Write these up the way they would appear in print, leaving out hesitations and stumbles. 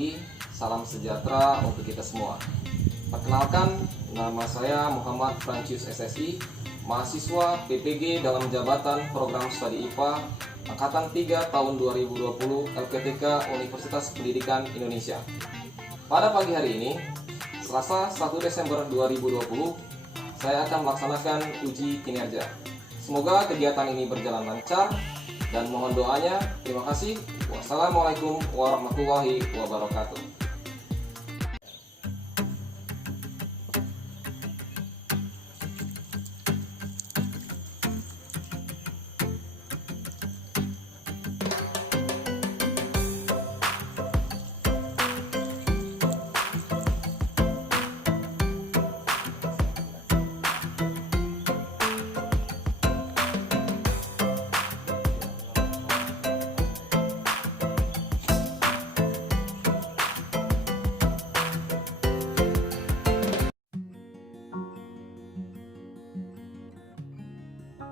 pagi, salam sejahtera untuk kita semua. Perkenalkan, nama saya Muhammad Francius SSI, mahasiswa PPG dalam jabatan Program Studi IPA Angkatan 3 tahun 2020 LPTK Universitas Pendidikan Indonesia. Pada pagi hari ini, Selasa 1 Desember 2020, saya akan melaksanakan uji kinerja. Semoga kegiatan ini berjalan lancar dan mohon doanya. Terima kasih. Wassalamualaikum warahmatullahi wabarakatuh.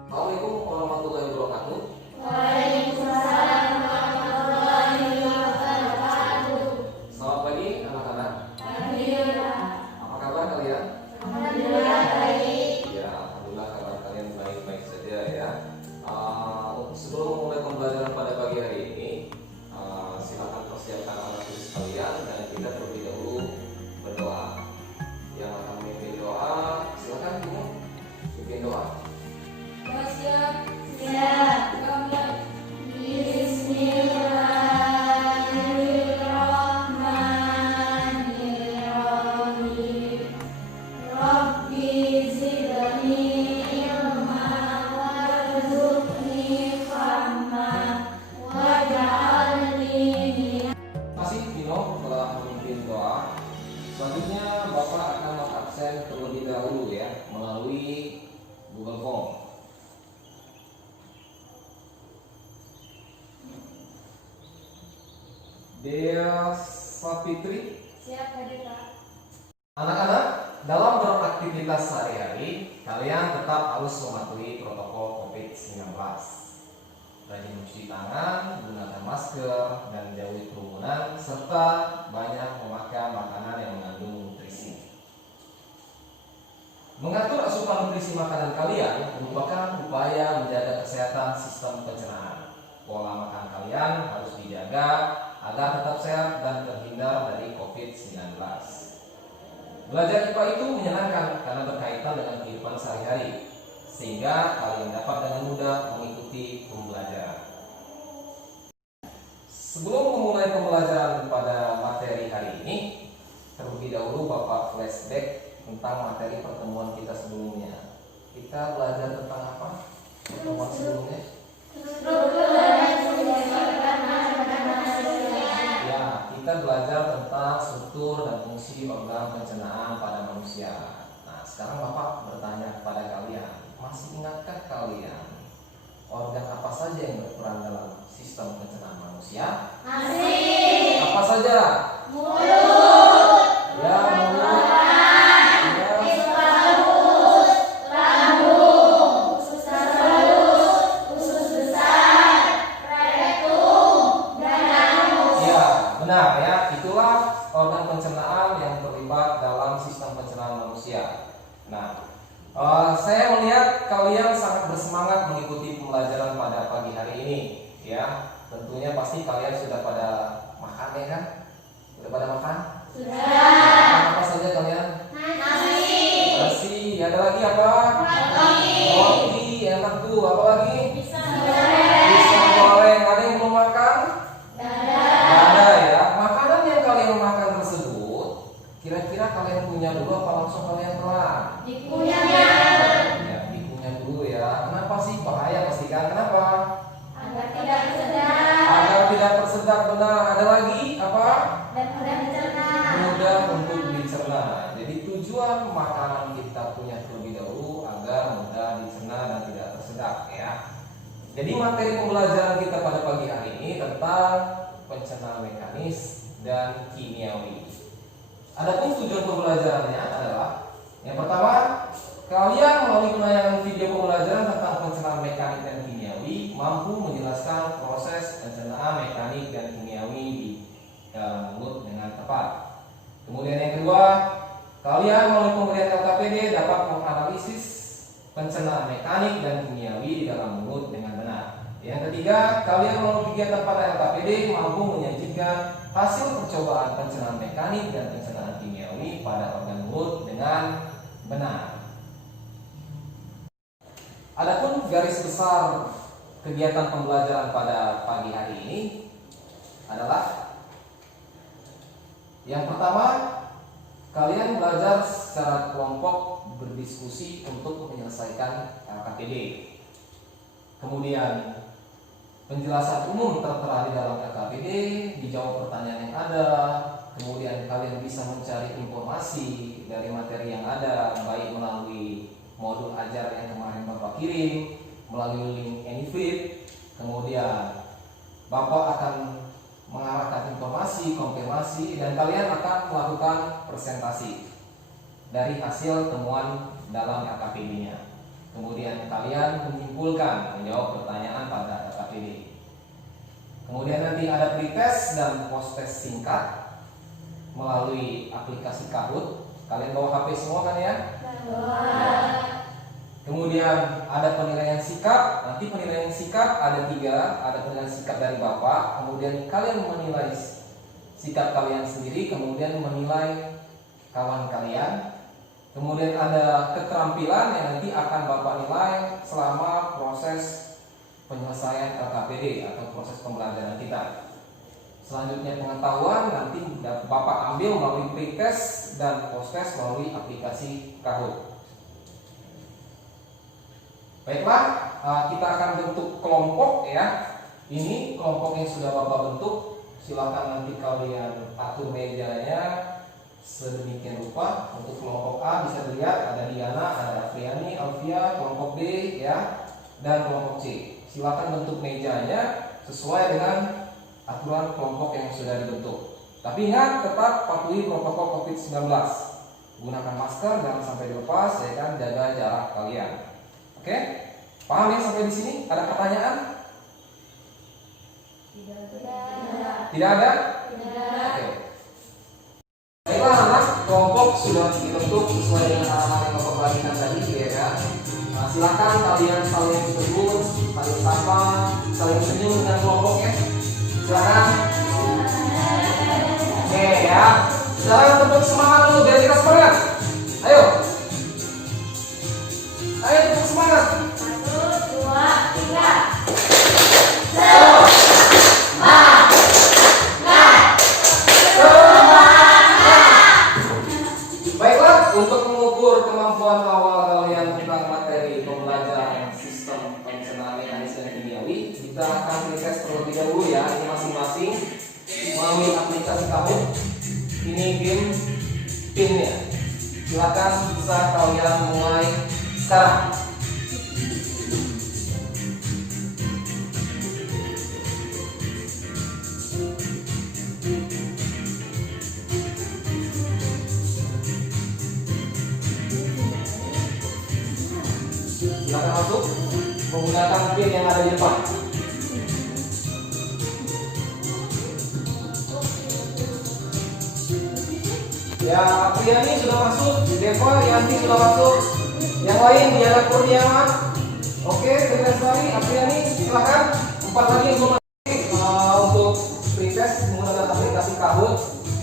Assalamualaikum warahmatullahi wabarakatuh. Waalaikumsalam warahmatullahi wabarakatuh. Selamat pagi anak-anak. Alhamdulillah. Apa kabar kalian? Alhamdulillah baik. Ya, alhamdulillah kabar kalian baik-baik saja ya. Sebelum memulai pembelajaran pada pagi hari ini, silakan persiapkan alat tulis kalian dan kita terlebih dahulu berdoa. Yang akan memimpin doa, silakan Ibu pimpin doa. Siap. Bismillahirrahmanirrahim. Rabbi zidni ilma warzuqni fahma waj'alni min. Terima kasih Vino telah memimpin doa. Selanjutnya Bapak akan mengabsen terlebih dahulu ya melalui Google Form. Dea Sapitri. Siap hadir Pak. Anak-anak, dalam beraktivitas sehari-hari, kalian tetap harus mematuhi protokol COVID-19. Rajin mencuci tangan, gunakan masker, dan jauhi kerumunan, serta banyak memakan makanan yang mengandung nutrisi. Mengatur asupan nutrisi makanan kalian merupakan upaya menjaga kesehatan sistem pencernaan. Pola makan kalian harus dijaga agar tetap sehat dan terhindar dari COVID-19. Belajar IPA itu menyenangkan karena berkaitan dengan kehidupan sehari-hari, sehingga kalian dapat dengan mudah mengikuti pembelajaran. Sebelum memulai pembelajaran pada materi hari ini, terlebih dahulu Bapak flashback tentang materi pertemuan kita sebelumnya. Kita belajar tentang apa? Pertemuan sebelumnya? Ya, kita belajar tentang struktur dan fungsi organ pencernaan pada manusia. Nah, sekarang Bapak bertanya kepada kalian, masih ingatkah kalian organ apa saja yang berperan dalam sistem pencernaan manusia? Masih. Apa saja? Mulut. Ya, mulut. Esophagus, lambung, usus halus, usus besar, rektum, dan anus. Ya, benar ya. Itulah organ pencernaan yang terlibat dalam sistem pencernaan manusia. Nah, saya melihat kalian sangat bersemangat mengikuti pembelajaran pada pagi hari ini. Ya, tentunya pasti kalian sudah pada makan ya kan? Sudah pada makan? Sudah. Makan apa saja kalian? Nasi. Nasi. Ada lagi apa? Roti. Enak tuh. Apa lagi? Pisang goreng. Pisang goreng. Ada yang belum makan? Dadah. Ada ya. Makanan yang kalian makan tersebut, kira-kira kalian punya dulu apa langsung kalian telan? Dikunyah. Ya, dikunyah dulu ya. Kenapa sih? Bahaya pastikan. Kenapa? Agar tidak tersedak Agar tidak tersedak. Benar. Ada lagi apa? dan mudah dicerna. Mudah untuk dicerna. Jadi tujuan makanan kita punya terlebih dahulu agar mudah dicerna dan tidak tersedak ya. Jadi materi pembelajaran kita pada pagi hari ini tentang pencernaan mekanis dan kimiawi. Adapun tujuan pembelajarannya adalah yang pertama, kalian melalui penayangan video pembelajaran tentang pencernaan mekanik dan kimiawi mampu menjelaskan proses pencernaan mekanik dan kimiawi di dalam mulut dengan Kalian melalui pemberian LKPD dapat menganalisis pencernaan mekanik dan kimiawi di dalam mulut dengan benar. Yang ketiga, kalian melalui kegiatan pada LKPD mampu menyajikan hasil percobaan pencernaan mekanik dan pencernaan kimiawi pada organ mulut dengan benar. Adapun garis besar kegiatan pembelajaran pada pagi hari ini adalah yang pertama, kalian belajar secara kelompok berdiskusi untuk menyelesaikan LKPD. Kemudian penjelasan umum tertera di dalam LKPD, dijawab pertanyaan yang ada, kemudian kalian bisa mencari informasi dari materi yang ada, baik melalui modul ajar yang kemarin Bapak kirim, melalui link Anyfit. Kemudian Bapak akan mengarahkan informasi, konfirmasi, dan kalian akan melakukan presentasi dari hasil temuan dalam LKPD-nya. Kemudian kalian menyimpulkan, menjawab pertanyaan pada LKPD. Kemudian nanti ada pretest dan post-test singkat melalui aplikasi Kahoot. Kalian bawa HP semua kan ya? Kemudian ada penilaian sikap. Nanti penilaian sikap ada 3. Ada penilaian sikap dari Bapak. Kemudian kalian menilai sikap kalian sendiri. Kemudian menilai kawan kalian. Kemudian ada keterampilan yang nanti akan Bapak nilai selama proses penyelesaian LKPD atau proses pembelajaran kita. Selanjutnya pengetahuan nanti Bapak ambil melalui pretest dan post-test melalui aplikasi Kahoot. Baiklah, kita akan bentuk kelompok ya. Ini kelompok yang sudah Bapak bentuk. Silakan nanti kalian atur mejanya sedemikian rupa. Untuk kelompok A bisa dilihat ada Diana, ada Afriani, Alfia, kelompok B ya, dan kelompok C. Silakan bentuk mejanya sesuai dengan aturan kelompok yang sudah dibentuk. Tapi ingat, tetap patuhi protokol COVID-19. Gunakan masker, jangan sampai dilepas, ya kan, jaga jarak kalian. Oke, paham ya sampai di sini? Ada pertanyaan? Tidak ada? Oke. Baiklah anak, kelompok sudah dibentuk sesuai dengan arahan yang Bapak perhatikan tadi, ya kan? Nah, silakan kalian saling sebut, saling sapa, saling senyum dengan kelompoknya. Silakan. Oke ya. Sekarang tepuk semangat dulu biar kita semangat. Ayo. Ayo tepuk semangat. 1, 2, 3. Baiklah, untuk mengukur kemampuan awal kalian tentang materi pembelajaran sistem pencernaan mekanis dan kimiawi, kita akan pretest terlebih dahulu ya, ini masing-masing melalui aplikasi Kahoot. Ini game pinnya. Silakan bisa kalian mulai sekarang. Silakan masuk menggunakan pin yang ada di depan. Ya, Apriani sudah masuk, Deva, Yanti sudah masuk. Yang lain Diana Kurniawan. Oke, dengan sekali Apriani silakan. 4 lagi yang belum masuk untuk pretest menggunakan aplikasi Kahoot.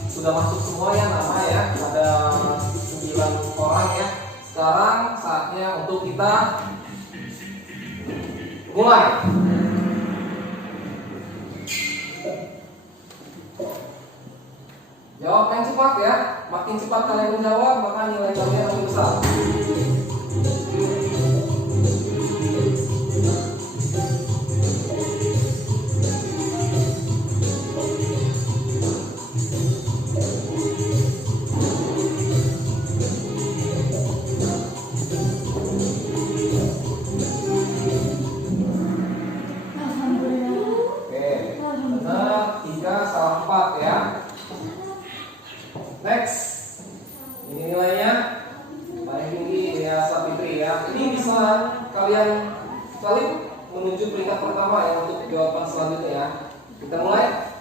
Sudah masuk semua ya nama ya. Ada 9 orang ya. Sekarang saatnya untuk kita mulai. Jawab yang cepat ya. Makin cepat kalian menjawab, maka nilai kalian lebih besar. Oke, benar 3 salah 4 ya. Next, ini nilainya paling tinggi ya Sapitri ya. Ini bisa kalian salib menuju peringkat pertama ya untuk jawaban selanjutnya ya. Kita mulai.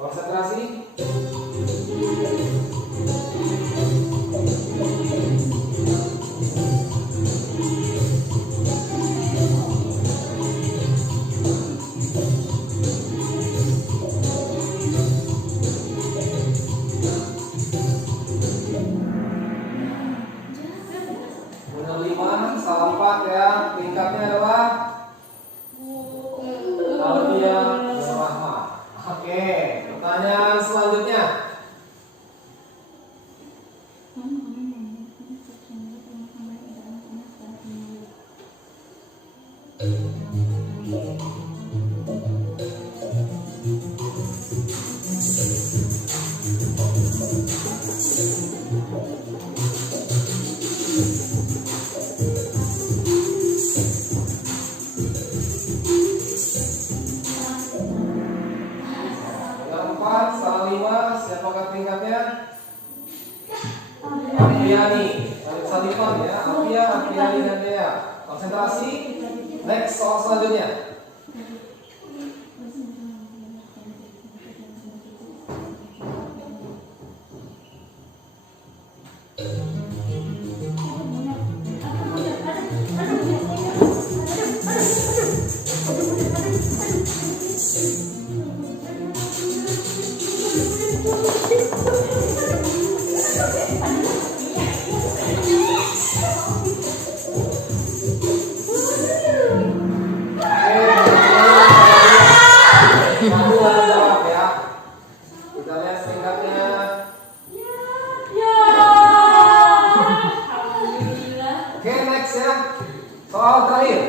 Konsentrasi. Benar 5, salah 4 ya. Tingkatnya adalah Alfian Rahma. Oke, pertanyaan selanjutnya. Benar 4, salah 5. Siapakah tingkatnya? Alfiani. Salifan ya. Alfiani dan Dea. Konsentrasi. Next, soal selanjutnya. Kamu harus jawab ya. Kita lihat tingkatnya. Oke, next ya. Soal terakhir.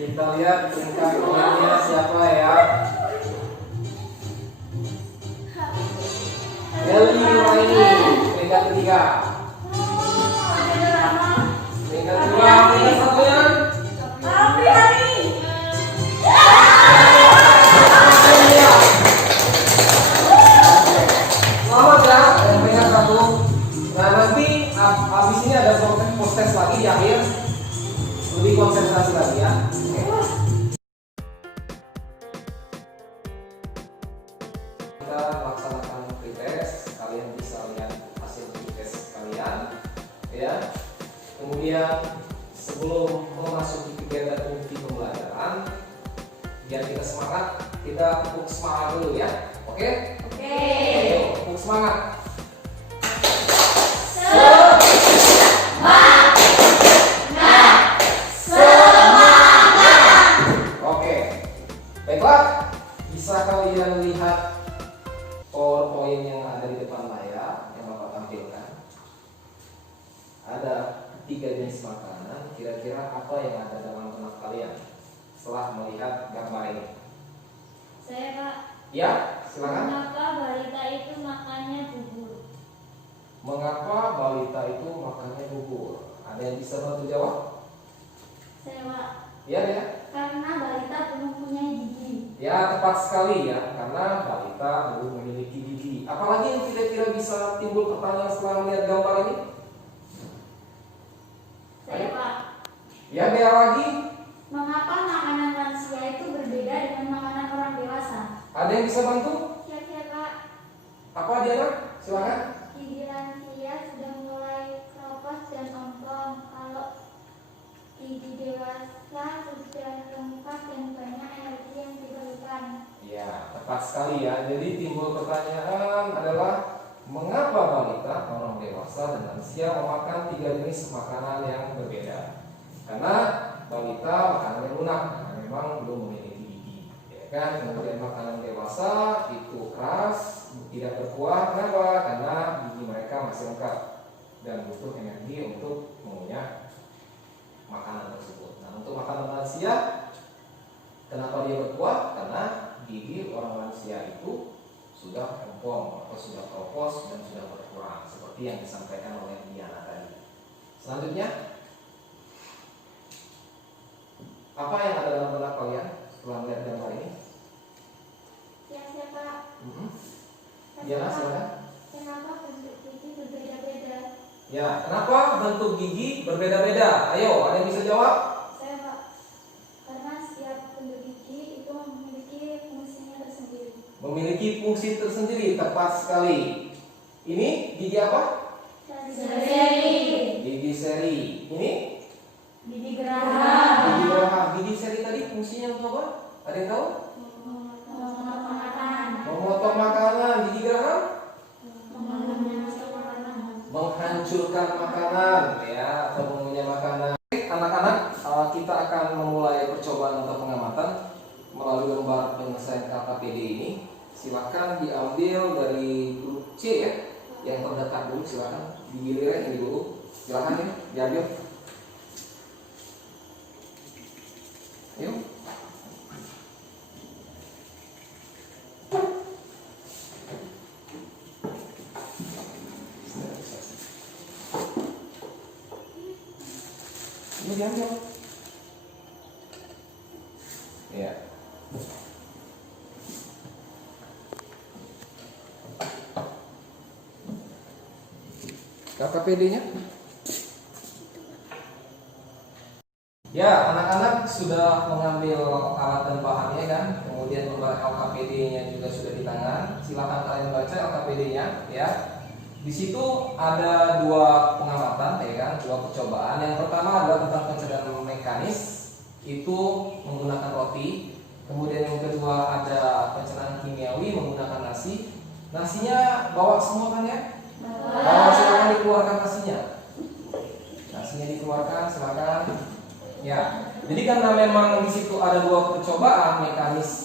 Kita lihat tingkat temannya siapa ya. Eli Raini, peringkat ketiga. Peringkat kedua, peringkat satu ya. Selamat ya, peringkat satu. Nah nanti habis ini ada proses lagi di akhir. Lebih konsentrasi lagi ya. Kita laksanakan pretest, kalian bisa lihat hasil pretest kalian ya. Kemudian sebelum memasuki kegiatan inti pembelajaran, biar kita semangat, kita tepuk semangat dulu ya. Oke? Ayo, tepuk semangat. Baiklah, bisa kalian lihat PowerPoint yang ada di depan layar yang Bapak tampilkan. Ada 3 jenis makanan, kira-kira apa yang ada dalam benak kalian setelah melihat gambar ini? Saya Pak. Ya, silakan. Mengapa balita itu makannya bubur? Mengapa balita itu makannya bubur? Ada yang bisa bantu jawab? Saya Pak. Ya, ya. Karena balita belum punya gigi. Ya, tepat sekali ya, karena balita belum memiliki gigi. Apalagi yang kira-kira bisa timbul pertanyaan setelah melihat gambar ini? Saya Pak. Ya, Dea lagi. Mengapa makanan lansia itu berbeda dengan makanan orang dewasa? Ada yang bisa bantu? Ya Pak. Apa dia? Silakan. Gigi lansia sudah mulai keropos dan ompong. Kalau gigi dewasa sudah lengkap dan banyak energi yang diperlukan. Ya, tepat sekali ya. Jadi timbul pertanyaan adalah mengapa balita, orang dewasa dan lansia memakan 3 jenis makanan yang berbeda? Karena balita makanannya lunak, karena memang belum memiliki gigi, ya kan? Kemudian makanan dewasa itu keras, tidak berkuah. Kenapa? Karena gigi mereka masih lengkap dan butuh energi untuk mengunyah makanan tersebut. Nah, untuk makanan lansia, kenapa dia berkuah? Karena gigi orang lansia itu sudah ompong atau sudah keropos dan sudah berkurang, seperti yang disampaikan oleh Diana tadi. Selanjutnya, apa yang ada dalam benak kalian setelah melihat gambar ini? Ya, Pak. Diana, silakan. Kenapa bentuk gigi berbeda-beda? Ya, kenapa bentuk gigi berbeda-beda? Ayo, ada yang bisa jawab? Saya, Pak. Karena setiap bentuk gigi itu memiliki fungsinya tersendiri. Memiliki fungsi tersendiri, tepat sekali. Ini gigi apa? Seri. Gigi seri. Ini Gigi geraham. gigi geraham. Gigi seri tadi fungsinya untuk apa? Ada yang tahu? Memotong makanan. Memotong makanan. Gigi geraham? Menghancurkan makanan. Menghancurkan makanan, ya, atau mengunyah makanan. Anak-anak, kita akan memulai percobaan untuk pengamatan melalui lembar penyelesaian KKPD ini. Silakan diambil dari huruf C ya, yang terdekat dulu. Silakan digiliran ini dulu. Silakan ya, diambil. Yuk. Ini diambil. Ya. KKPD-nya? Ya, anak-anak sudah mengambil alat dan bahannya kan, kemudian lembar LKPD-nya juga sudah di tangan. Silakan kalian baca LKPD-nya, ya. Di situ ada dua pengamatan, ya kan, dua percobaan. Yang pertama adalah tentang pencernaan mekanis, itu menggunakan roti. Kemudian yang kedua ada pencernaan kimiawi menggunakan nasi. Nasinya bawa semua kan ya? Silakan dikeluarkan nasinya. Nasinya dikeluarkan, silakan. Ya, jadi karena memang di situ ada dua percobaan,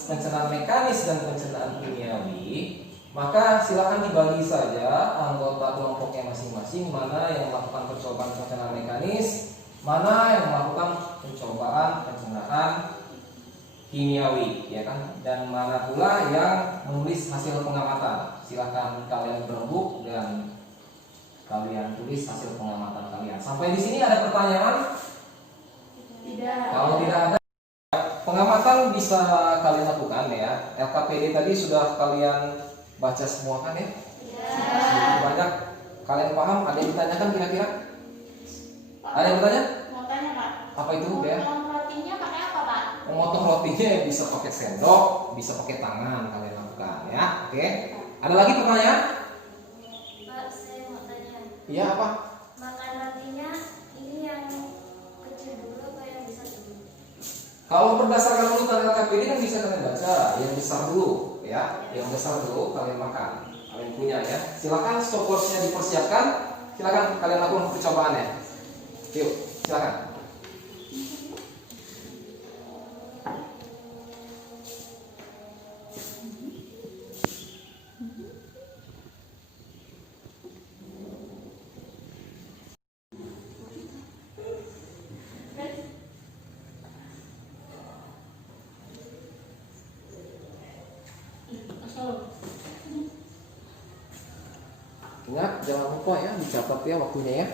pencernaan mekanis dan pencernaan kimiawi, maka silakan dibagi saja anggota kelompoknya masing-masing, mana yang melakukan percobaan pencernaan mekanis, mana yang melakukan percobaan pencernaan kimiawi, ya kan? Dan mana pula yang menulis hasil pengamatan. Silakan kalian berembuk dan kalian tulis hasil pengamatan kalian. Sampai di sini ada pertanyaan? Tidak. Kalau tidak ada, pengamatan bisa kalian lakukan ya. LKPD tadi sudah kalian baca semua kan ya? Sedikit banyak kalian paham? Ada yang ditanyakan kira-kira? Ada yang bertanya? Mau tanya, Pak. Apa itu ya? Memotong rotinya pakai apa, Pak? Memotong rotinya bisa pakai sendok, bisa pakai tangan kalian lakukan ya. Oke. Ada lagi pertanyaan? Pak, saya mau tanya. Iya apa? Makan rotinya ini yang kecil dulu apa yang besar dulu? Kalau berdasarkan urutan LKPD kan bisa kalian baca yang besar dulu ya. Yang besar dulu kalian makan. Kalian punya ya. Silakan stopwatchnya dipersiapkan. Silakan kalian lakukan percobaannya. Yuk, silakan. Ingat, jangan lupa ya dicatat ya waktunya ya.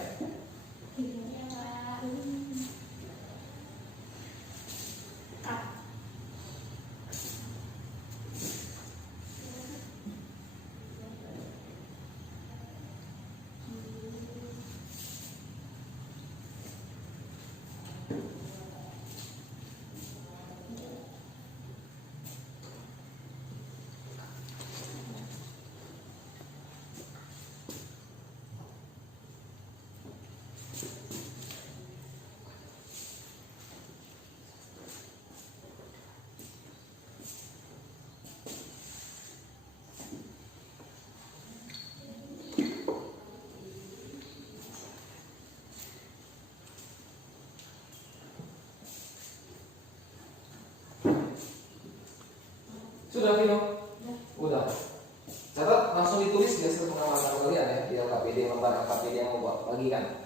Sudah Vino? Udah. Catat langsung ditulis di hasil pengamatan kalian ya di LKPD, lembar LKPD yang mau buat bagikan.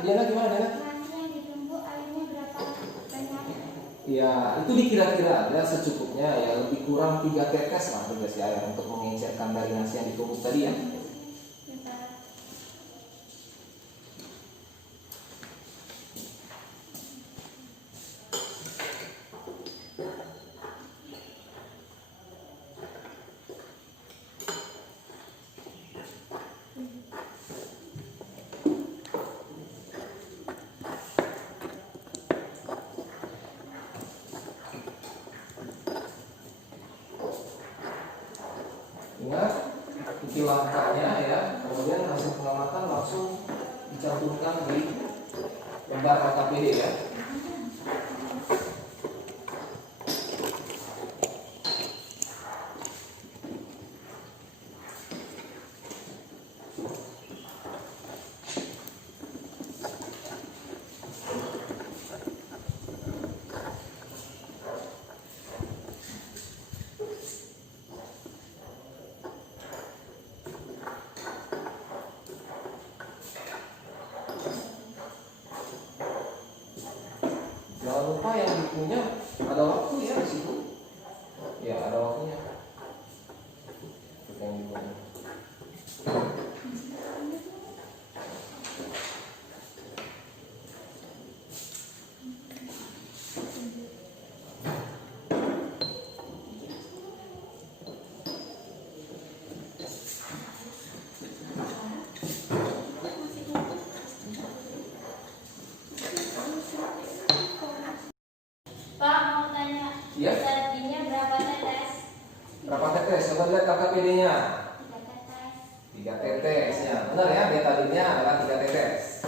Diana gimana Diana? Nasi yang ditumbuk airnya berapa banyak? Ya, itu dikira-kira ya secukupnya ya, lebih kurang 3 tetes lah berisi air untuk mengencerkan dari nasi yang ditumbuk tadi ya. Bentar. Ingat, ikuti langkahnya ya. Kemudian hasil pengamatan langsung dicantumkan di lembar KKPD ya. Jangan lupa yang bukunya ada waktu ya di situ. Ya, ada waktunya. Yang bukunya. Pak, mau tanya. Iya. Tadinya berapa tetes? Berapa tetes? Coba lihat KKPD-nya. 3 tetes. 3 tetes ya. Benar ya, dia tadinya adalah 3 tetes.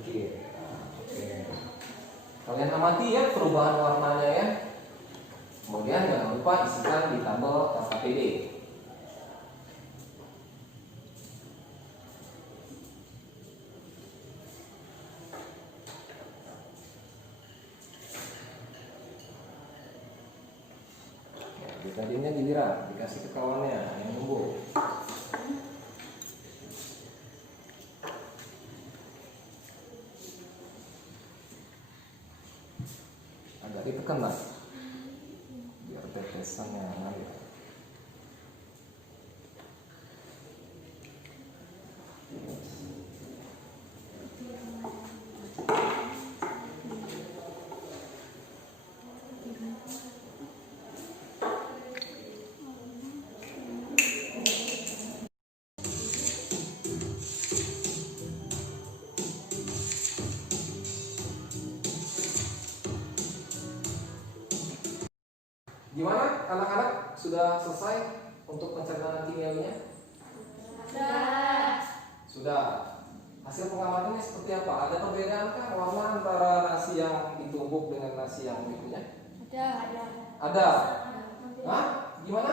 Oke. Kalian amati ya perubahan warnanya ya. Kemudian jangan lupa isikan di tabel KKPD. Ya, tadinya giliran dikasih ke kawannya yang nunggu. Agak ditekan lah biar tetesannya ngalir. Gimana anak-anak, sudah selesai untuk pencernaan kimiawinya? Sudah. Hasil pengamatannya seperti apa? Ada perbedaankah warna antara nasi yang ditumbuk dengan nasi yang berikutnya? Ada. Hah? Gimana?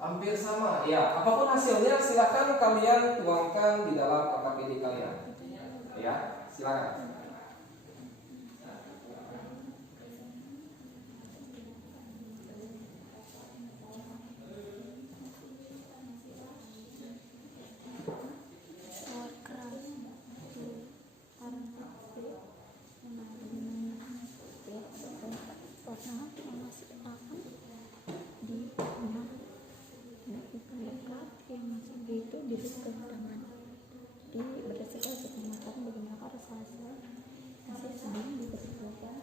Hampir sama. Ya, apapun hasilnya silakan kalian tuangkan di dalam KKPD kalian. Ya, silakan. Berdasarkan pengamatan bagaimana harus hasil sebelum diberlakukan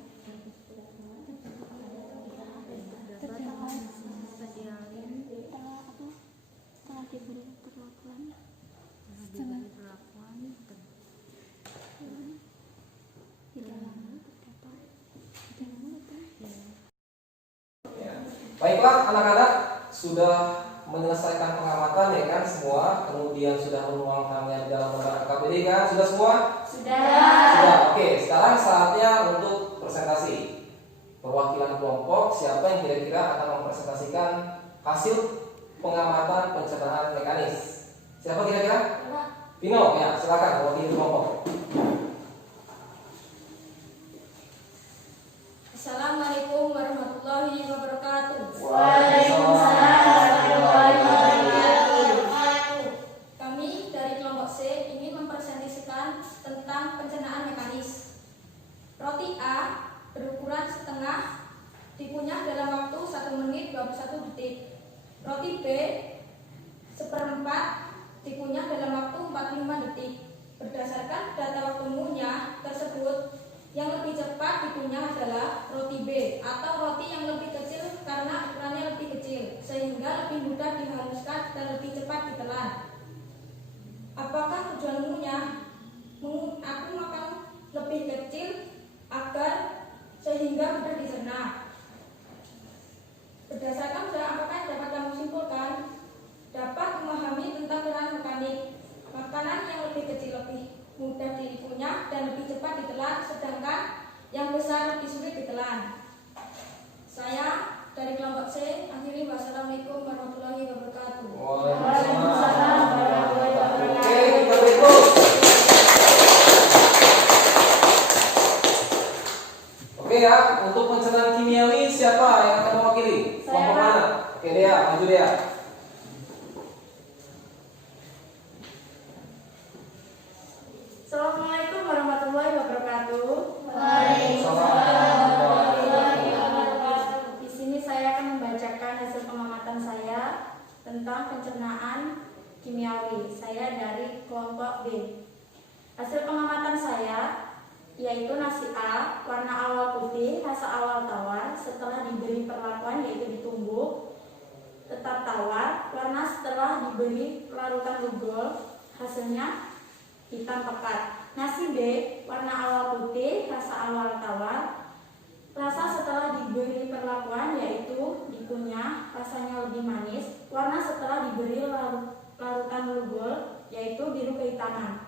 setelah diberi perlakuan tidak lama terdapat Baiklah anak-anak, sudah menyelesaikan pengamatan ya kan semua, kemudian sudah menuangkannya di dalam lembar KKPD kan, sudah semua? Sudah. Oke, sekarang saatnya untuk presentasi. Perwakilan kelompok, siapa yang kira-kira akan mempresentasikan hasil pengamatan pencernaan mekanis? Siapa kira-kira? Vino, ya silakan mewakili kelompok. Assalamualaikum warahmatullahi wabarakatuh. Kami dari kelompok C ingin mempresentasikan tentang pencernaan mekanis. Roti A berukuran setengah dikunyah dalam waktu 1 menit 21 detik. Roti B seperempat dikunyah dalam waktu 45 detik. Berdasarkan data waktu mengunyah tersebut, yang lebih cepat dikunyah adalah roti B atau roti yang lebih kecil karena ukurannya lebih kecil sehingga lebih mudah dihaluskan dan lebih cepat ditelan. Apakah tujuan mengunyah? Aku makan lebih kecil agar sehingga mudah dicerna. Berdasarkan data apakah yang dapat kamu simpulkan? Dapat memahami tentang gerakan mekanik. Makanan yang lebih kecil lebih mudah dikunyah dan lebih cepat ditelan, sedangkan yang besar lebih sulit ditelan. Saya dari kelompok C akhiri. Wassalamualaikum warahmatullahi wabarakatuh. Waalaikumsalam warahmatullahi wabarakatuh. Oke, kita berikut. Oke ya, untuk pencernaan kimiawi siapa yang akan mewakili? Kelompok mana? Oke Dea, maju Dea. Assalamualaikum warahmatullahi wabarakatuh. Di sini saya akan membacakan hasil pengamatan saya tentang pencernaan kimiawi. Saya dari kelompok B. Hasil pengamatan saya yaitu nasi A, warna awal putih, rasa awal tawar, setelah diberi perlakuan yaitu ditumbuk, tetap tawar, warna setelah diberi larutan lugol, hasilnya hitam pekat. Nasi B, warna awal putih, rasa awal tawar, rasa setelah diberi perlakuan yaitu dikunyah, rasanya lebih manis, warna setelah diberi larutan lugol yaitu biru kehitaman.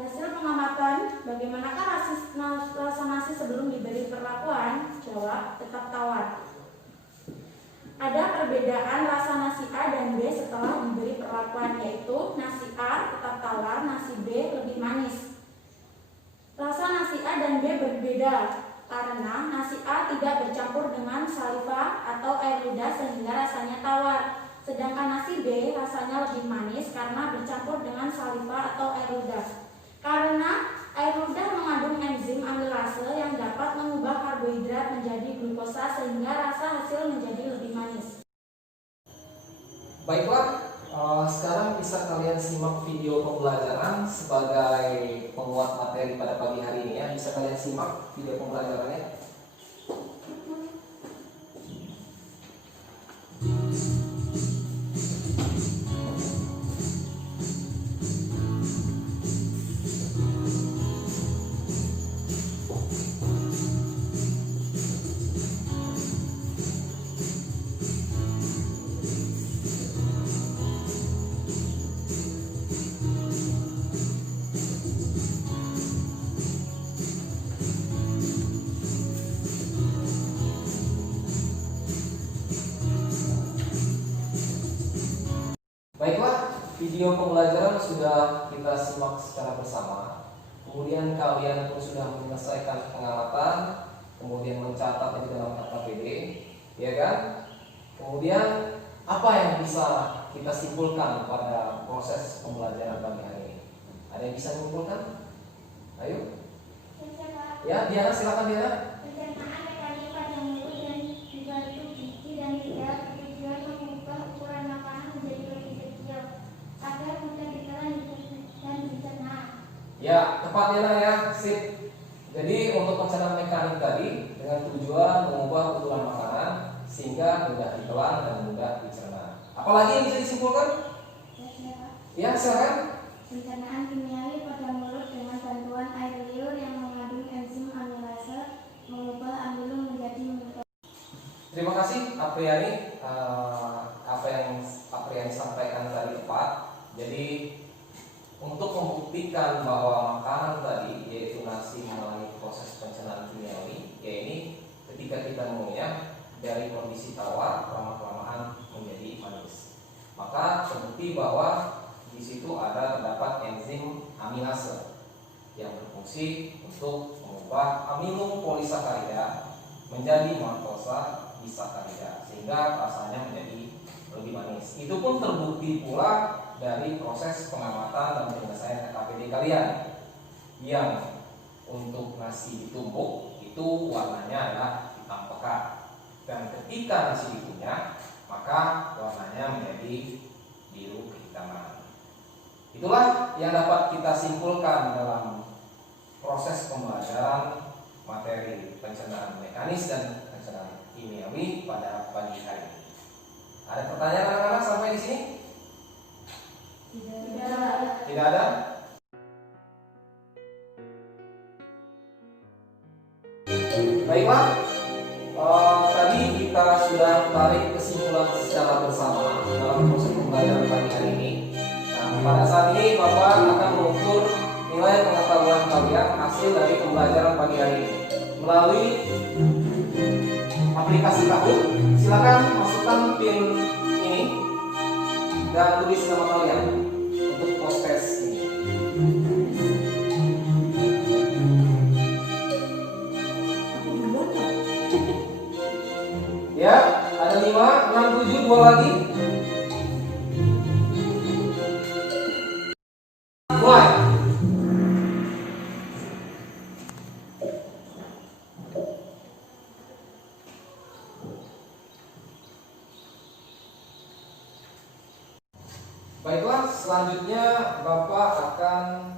Hasil pengamatan, bagaimanakah rasa nasi sebelum diberi perlakuan? Jawab, tetap tawar. Ada perbedaan rasa nasi A dan B setelah diberi perlakuan, yaitu nasi A tetap tawar, nasi B lebih manis. Rasa nasi A dan B berbeda karena nasi A tidak bercampur dengan saliva atau air ludah sehingga rasanya tawar. Sedangkan nasi B rasanya lebih manis karena bercampur dengan saliva atau air ludah. Karena air ludah mengandung enzim amilase yang dapat mengubah karbohidrat menjadi glukosa sehingga rasa hasil menjadi lebih manis. Baiklah, sekarang bisa kalian simak video pembelajaran sebagai penguat materi pada pagi hari ini ya. Bisa kalian simak video pembelajarannya. Baiklah, video pembelajaran sudah kita simak secara bersama. Kemudian kalian pun sudah menyelesaikan pengamatan, kemudian mencatatnya di dalam KKPD, ya kan? Kemudian apa yang bisa kita simpulkan pada proses pembelajaran pagi hari ini? Ada yang bisa menyimpulkan? Ayo. Ya, Diana, silakan Diana. Pencernaan mekanik pada mulut dan dibantu gigi dan lidah bertujuan mengubah ukuran makanan menjadi lebih kecil agar mudah ditelan dan dicerna. Ya, tepat Diana ya, sip. Jadi untuk pencernaan mekanik tadi dengan tujuan mengubah ukuran makanan sehingga mudah ditelan dan mudah dicerna. Apalagi yang bisa disimpulkan? Ya, silakan. Pencernaan kimiawi pada mulut dengan bantuan air liur yang mengandung enzim amilase mengubah amilum menjadi glukosa. Terima kasih Apriani. Apa yang Apriani sampaikan tadi tepat. Jadi untuk membuktikan bahwa makanan tadi yaitu nasi mengalami proses pencernaan kimiawi, yaitu ketika kita mengunyah dari kondisi tawar lama-kelamaan menjadi manis. maka terbukti bahwa di situ terdapat enzim aminase yang berfungsi untuk mengubah aminopolisakarida menjadi maltosa disakarida sehingga rasanya menjadi lebih manis. Itu pun terbukti pula dari proses pengamatan dan penyelesaian KKPD kalian, yang untuk nasi ditumbuk itu warnanya adalah hitam pekat, dan ketika nasi dikunyah maka warnanya menjadi biru kehitaman. Itulah yang dapat kita simpulkan dalam proses pembelajaran materi pencernaan mekanis dan pencernaan kimiawi pada pagi hari ini. Ada pertanyaan anak-anak sampai di sini? Tidak ada? Baiklah, tadi kita sudah tarik kesimpulan secara bersama dalam proses pembelajaran pagi hari ini. Nah, pada saat ini Bapak akan mengukur nilai pengetahuan kalian hasil dari pembelajaran pagi hari ini melalui aplikasi Kahoot. Silakan masukkan pin ini dan tulis nama kalian untuk proses ini. Ya, ada 5, 6, 7, 2 lagi. Mulai. Baiklah, selanjutnya Bapak akan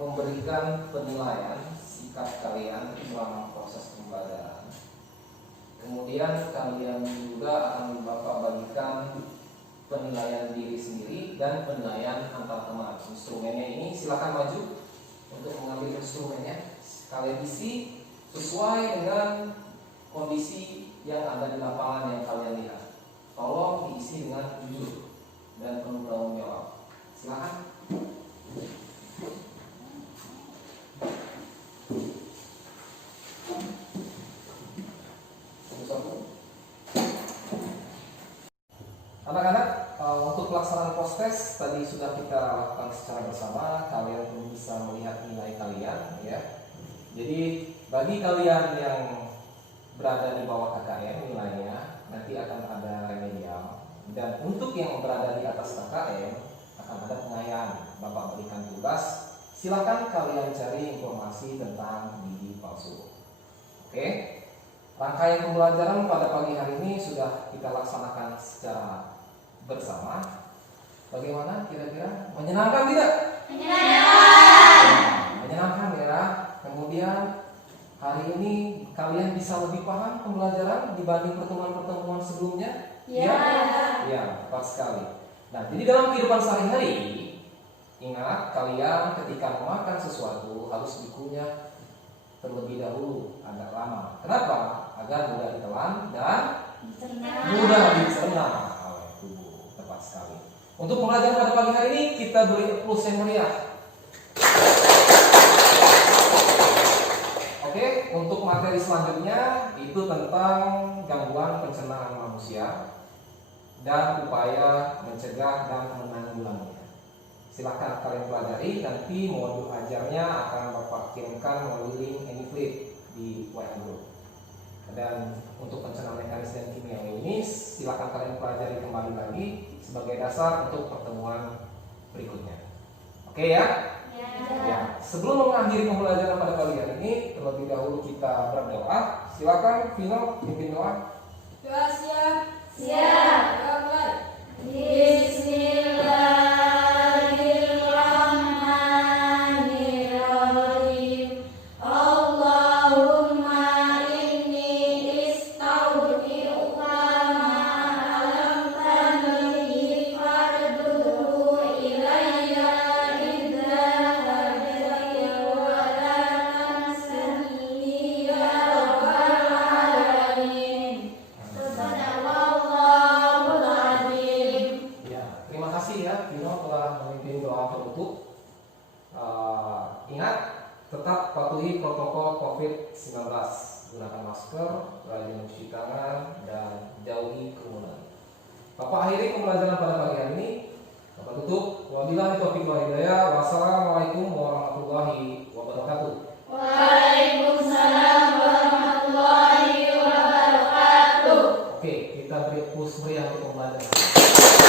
memberikan penilaian sikap kalian selama proses pembelajaran. Kemudian kalian juga akan Bapak bagikan penilaian diri sendiri dan penilaian antar teman. Instrumennya ini silakan maju untuk mengambil instrumennya. Kalian isi sesuai dengan kondisi yang ada di lapangan yang kalian lihat. Tolong diisi dengan jujur dan penuh tanggung jawab. Silakan. Anak-anak, untuk pelaksanaan post-test tadi sudah kita lakukan secara bersama. Kalian pun bisa melihat nilai kalian, ya. Jadi bagi kalian yang berada di bawah KKM nilainya nanti akan ada remedial, dan untuk yang berada di atas KKM akan ada pengayaan. Bapak berikan tugas, silakan kalian cari informasi tentang gigi palsu. Oke, rangkaian pembelajaran pada pagi hari ini sudah kita laksanakan secara bersama. Bagaimana kira-kira? Menyenangkan tidak? Menyenangkan. Menyenangkan ya. Kemudian hari ini kalian bisa lebih paham pembelajaran dibanding pertemuan-pertemuan sebelumnya? Ya. Ya, tepat sekali. Nah, jadi dalam kehidupan sehari-hari, ingat kalian ketika memakan sesuatu harus dikunyah terlebih dahulu agak lama. Kenapa? Agar mudah ditelan dan mudah dicerna oleh tubuh. Tepat sekali. Untuk pembelajaran pada pagi hari ini kita beri plus yang meriah. Oke, untuk materi selanjutnya itu tentang gangguan pencernaan manusia dan upaya mencegah dan menanggulanginya. Silakan kalian pelajari, nanti modul ajarnya akan Bapak kirimkan melalui link Anyflip di WA Group. Dan untuk pencernaan mekanis dan kimiawi ini silakan kalian pelajari kembali lagi sebagai dasar untuk pertemuan berikutnya. Oke ya? Ya. Sebelum mengakhiri pembelajaran pada pagi hari ini, terlebih dahulu kita berdoa. Silakan Vino pimpin doa. Doa siap. Siap. Doa mulai. Bismillahirrahmanirrahim. Allahumma inni istaghfiruka ma 'allamtani farduhu ilayya idza hajati wa la tansani ya rabbal alamin. Sadaqallahul azim. Ya, terima kasih ya Vino telah memimpin doa penutup. Ingat, tetap patuhi protokol COVID-19. Gunakan masker, rajin mencuci tangan, dan jauhi kerumunan. Bapak akhiri pembelajaran pada pagi hari ini. Bapak tutup. Wabillahi taufiq wal hidayah. Wassalamualaikum warahmatullahi wabarakatuh. Waalaikumsalam warahmatullahi wabarakatuh. Oke, kita beri push meriah untuk pembelajaran.